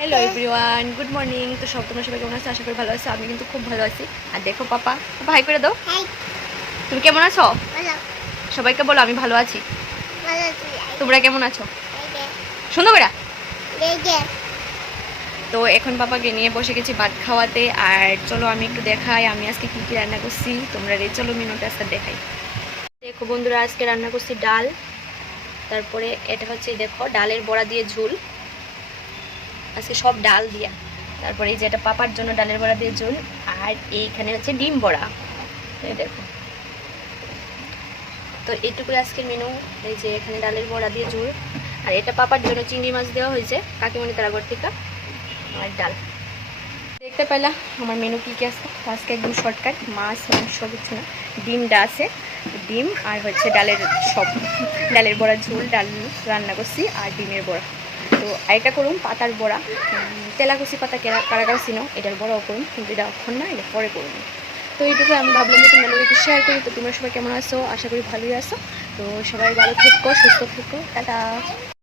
Hello everyone, good morning. তো তোমরা সবাই কেমন আছো? আশা করি ভালো আছো। আমি কিন্তু খুব ভালো আছি। আর দেখো পাপা হাই করে দাও। তুমি কেমন আছো? সবাইকে বলো আমি ভালো আছি। তোমরা কেমন আছো? সুন্দর করে। তো এখন পাপাকে নিয়ে বসে গেছি ভাত খাওয়াতে। আর চলো আমি একটু দেখাই আমি আজকে কী কী রান্না করছি। তোমরা চলো মেনুটা আজকে দেখাই। দেখো বন্ধুরা, আজকে রান্না করছি ডাল, তারপরে এটা হচ্ছে দেখো ডালের বড়া দিয়ে ঝোল, আজকে সব ডাল দিয়া। তারপরে এই যে এটা পাপার জন্য ডালের বড়া দিয়ে ঝোল, আর এইখানে হচ্ছে ডিম বড়া। এই দেখো, তো এইটুকু আজকের মেনু। এই যে এখানে ডালের বড়া দিয়ে ঝোল, আর এটা পাপার জন্য চিংড়ি মাছ দেওয়া হয়েছে কাকিমণি তারাগড় থেকে, আর ডাল। দেখতে পেলা আমার মেনু কী কী আছে। আজকে একদম শর্টকাট, মাছ মাংস কিছু না, ডিমটা আছে, ডিম আর হচ্ছে ডালের সব, ডালের বড়া ঝোল, ডাল রান্না করছি আর ডিমের বড়া। তো এটা করুন পাতার বড়া, তেলাকুচি পাতা কারা কারা চিনো, এটার বড়াও করুন, কিন্তু এটা এখন না, এটা পরে করুন। তো এইটুকু আমি ভাবলাম যে তোমরা একটু শেয়ার করি। তো তোমরা সবাই কেমন আছো? আশা করি ভালোই আছো। তো সবাই ভালো থেকো, সুস্থ থেকো, টাটা।